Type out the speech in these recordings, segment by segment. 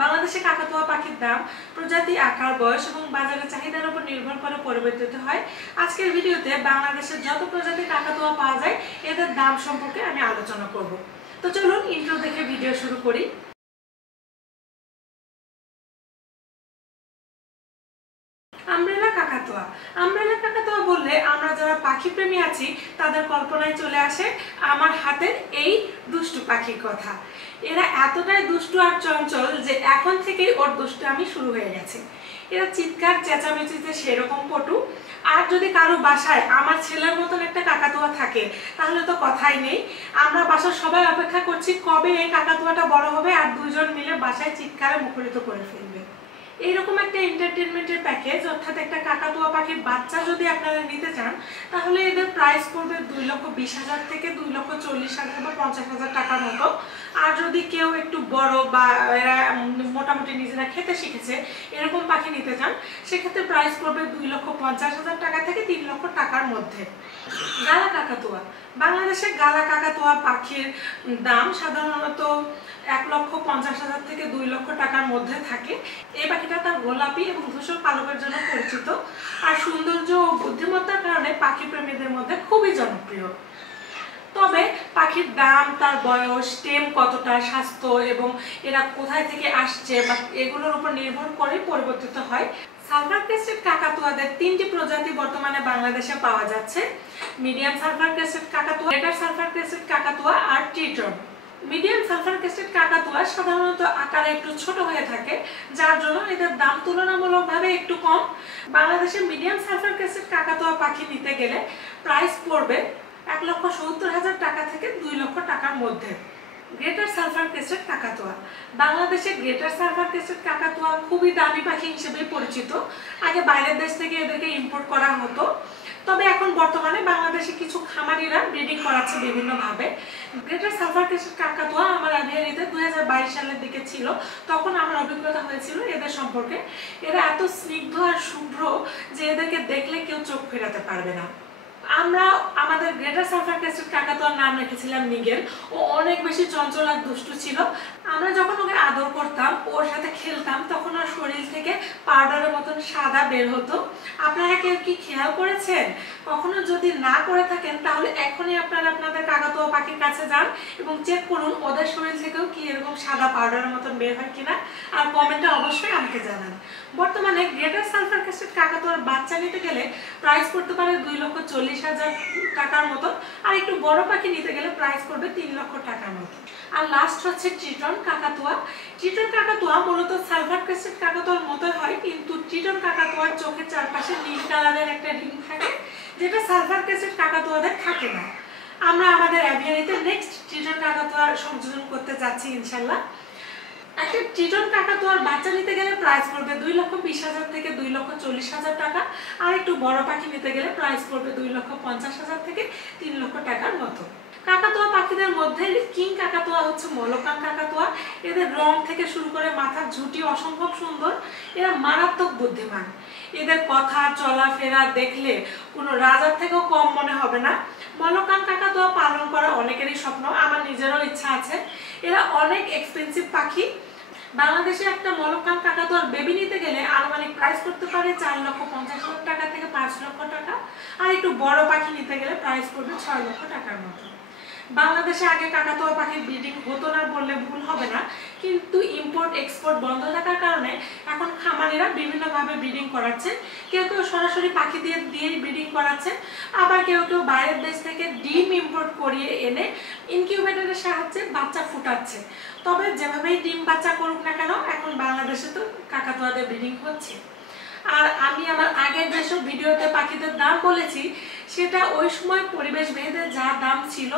বাংলাদেশে কাকাতুয়া পাখির দাম প্রজাতি, আকার, বয়স এবং বাজারের চাহিদার উপর নির্ভর করে পরিবর্তিত হয়। আজকের ভিডিওতে বাংলাদেশের যত প্রজাতির কাকাতুয়া পাওয়া যায় এদের দাম সম্পর্কে আমি আলোচনা করব। তো চলুন ইন্ট্রো দেখে ভিডিও শুরু করি। আমব্রেলা কাকাতুয়া। আমব্রেলা কাকাতুয়া বললে আমরা যারা পাখি প্রেমী আছি তাদের কল্পনায় চলে আসে আমার হাতের এই দুষ্টু পাখির কথা। এরা এতটাই দুষ্টু আর চঞ্চল যে এখন থেকেই ওর দুষ্টামি শুরু হয়ে গেছে। এরা চিৎকার চেঁচামেচিতে সেরকম পটু। আর যদি কারো বাসায় আমার ছেলের মতন একটা কাকাতুয়া থাকে তাহলে তো কথাই নেই। আমরা বাসার সবাই অপেক্ষা করছি কবে এই কাকাতুয়াটা বড় হবে আর দুজন মিলে বাসায় চিৎকারে মুখরিত করে ফেলবে। এইরকম একটা এন্টারটেনমেন্টের প্যাকেজ, অর্থাৎ একটা কাকাতুয়া পাখির বাচ্চা যদি আপনারা নিতে চান তাহলে এদের প্রাইস পড়বে 2,20,000 থেকে 2,40,000 বা 50,000 টাকার মতো। আর যদি কেউ একটু বড় বা এরা মোটামুটি নিজেরা খেতে শিখেছে এরকম পাখি নিতে চান সেক্ষেত্রে প্রাইস পড়বে 2,50,000 টাকা থেকে 3 লক্ষ টাকার মধ্যে। গালা কাকাতুয়া। বাংলাদেশে গালা কাকাতুয়া পাখির দাম সাধারণত 1,50,000 থেকে 2 লক্ষ টাকার মধ্যে থাকে। এই পাখিটা তার গোলাপি এবং ধূসর পালকের জন্য পরিচিত আর সৌন্দর্য ও বুদ্ধিমত্তার কারণে পাখি প্রেমীদের মধ্যে খুবই জনপ্রিয়। তবে পাখির দাম, তার বয়স, টেম কতটা, স্বাস্থ্য এবং এরা কোথায় থেকে আসছে বা এগুলোর উপর নির্ভর করে পরিবর্তিত হয়। সালভার ক্রেস্টেড কাকাতুয়াদের 3টি প্রজাতি বর্তমানে বাংলাদেশে পাওয়া যাচ্ছে: মিডিয়াম সালভার ক্রেস্টেড কাকাতুয়া, গ্রেটার সালভার ক্রেস্টেড কাকাতুয়া আর ট্রিটন। মিডিয়াম সালভার ক্রেস্টেড কাকাতুয়া সাধারণত আকারে একটু ছোট হয়ে থাকে, যার জন্য এদের দাম তুলনামূলকভাবে একটু কম। বাংলাদেশে মিডিয়াম সালভার ক্রেস্টেড কাকাতুয়া পাখি নিতে গেলে প্রাইস পড়বে 1,70,000 টাকা থেকে 2 লক্ষ টাকার মধ্যে। গ্রেটার সালভার ক্রেস্টেড কাকাতুয়া। বাংলাদেশে গ্রেটার সালভার ক্রেস্টেড কাকাতুয়া খুবই দামি পাখি হিসেবে পরিচিত। আগে বাইরের দেশ থেকে এদেরকে ইম্পোর্ট করা হতো, তবে এখন বর্তমানে বাংলাদেশে কিছু খামারিরা ব্রিডিং করাচ্ছে বিভিন্নভাবে। গ্রেটার সালভার ক্রেস্টেড কাকাতুয়া আমার অ্যাভিয়ারিতে 2022 সালের দিকে ছিল, তখন আমার অভিজ্ঞতা হয়েছিল এদের সম্পর্কে। এরা এত স্নিগ্ধ আর শুভ্র যে এদেরকে দেখলে কেউ চোখ ফেরাতে পারবে না। আমরা আমাদের গ্রেটার সালভার ক্রেস্টেড কাকাতুয়ার নাম রেখেছিলাম নিগেল। ও অনেক বেশি চঞ্চল আর দুষ্টু ছিল। আমরা যখন ওকে আদর করতাম, ওর সাথে খেলতাম, তখন ওর শরীর থেকে পাউডারের মতন সাদা বের হতো। আপনারা কেউ কি খেয়াল করেছেন? কখনো যদি না করে থাকেন তাহলে এখনই আপনারা আপনাদের কাকাতুয়া পাখির কাছে যান এবং চেক করুন ওদের শরীর থেকেও কি এরকম সাদা পাউডারের মতন বের হয় কিনা, আর কমেন্টে অবশ্যই আমাকে জানান। বর্তমানে গ্রেটার সালভার ক্রেস্টেড কাকাতুয়ার বাচ্চা নিতে গেলে প্রাইস পড়তে পারে 2,40,000 টাকার মতো, আর একটু বড় পাখি নিতে গেলে প্রাইস পড়বে 3 লক্ষ টাকার মতো। আর লাস্ট হচ্ছে ট্রিটন কাকাতুয়া। ট্রিটন কাকাতুয়া মূলত সালভার ক্রেস্টেড কাকাতুয়ার মতো হয়, কিন্তু ট্রিটন কাকাতুয়ার চোখের চারপাশে নীল কালারের একটা রিং থাকে, যেটা সালভার ক্রেস্টেড কাকাতুয়াদের থাকে না। আমরা আমাদের অ্যাভিয়ারিতে নেক্সট ট্রিটন কাকাতুয়া সংযোজন করতে যাচ্ছি ইনশাল্লাহ। একটা ট্রিটন কাকাতুয়ার বাচ্চা নিতে গেলে প্রাইস পড়বে 2,20,000 থেকে 2,40,000 টাকা, আর একটু বড় পাখি নিতে গেলে প্রাইস পড়বে 2,50,000 থেকে 3 লক্ষ টাকার মতো। কাকাতুয়া পাখিদের মধ্যে কিং কাকাতুয়া হচ্ছে মলকান কাকাতুয়া। এদের রং থেকে শুরু করে মাথার ঝুঁটি অসম্ভব সুন্দর। এরা মারাত্মক বুদ্ধিমান। এদের কথা চলাফেরা দেখলে কোনো রাজার থেকেও কম মনে হবে না। মলকান কাকাতুয়া পালন করা অনেকেরই স্বপ্ন, আমার নিজেরও ইচ্ছা আছে। এরা অনেক এক্সপেন্সিভ পাখি। বাংলাদেশে একটা মলকান কাকাতুয়ার বেবি নিতে গেলে আনুমানিক প্রাইস করতে পারে 4,50,000 টাকা থেকে 5 লক্ষ টাকা, আর একটু বড় পাখি নিতে গেলে প্রাইস করবে 6 লক্ষ টাকার মতো। বাংলাদেশে আগে কাকাতুয়া পাখির ব্রিডিং হতো না বললে ভুল হবে না, কিন্তু ইম্পোর্ট এক্সপোর্ট বন্ধ থাকার কারণে এখন খামারিরা বিভিন্নভাবে ব্রিডিং করাচ্ছে। কেউ কেউ সরাসরি পাখি দিয়েই ব্রিডিং করাচ্ছে, আবার কেউ কেউ বাইরের দেশ থেকে ডিম ইম্পোর্ট করিয়ে এনে ইনকিউবেটরের সাহায্যে বাচ্চা ফুটাচ্ছে। তবে যেভাবেই ডিম বাচ্চা করুক না কেন, এখন বাংলাদেশে তো কাকাতুয়াদের ব্রিডিং হচ্ছে। আর আমি আমার আগের যেসব ভিডিওতে পাখিদের দাম বলেছি সেটা ওই সময় পরিবেশ ভেদে যা দাম ছিল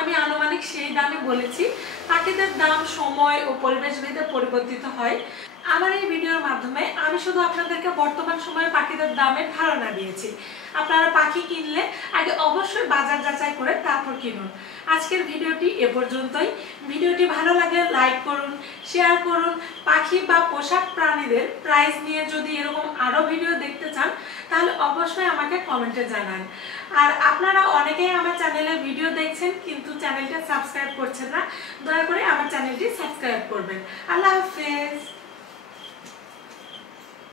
আমি আনুমানিক সেই দামে বলেছি। পাখিদের দাম সময় ও পরিবেশ ভেদে পরিবর্তিত হয়। আমার এই ভিডিওর মাধ্যমে আমি শুধু আপনাদেরকে বর্তমান সময়ে পাখিদের দামের ধারণা দিয়েছি। আপনারা পাখি কিনলে আগে অবশ্যই বাজার যাচাই করে তারপর কিনুন। আজকের ভিডিওটি এ পর্যন্তই। ভিডিওটি ভালো লাগলে লাইক করুন, শেয়ার করুন। পাখি বা পোষা প্রাণীদের প্রাইস নিয়ে যদি এরকম আরও ভিডিও দেখতে চান তাহলে অবশ্যই আমাকে কমেন্টে জানান। আর আপনারা অনেকেই আমার চ্যানেলের ভিডিও দেখছেন কিন্তু চ্যানেলটা সাবস্ক্রাইব করছেন না, দয়া করে আমার চ্যানেলটি সাবস্ক্রাইব করবেন। আল্লাহ হাফেজ।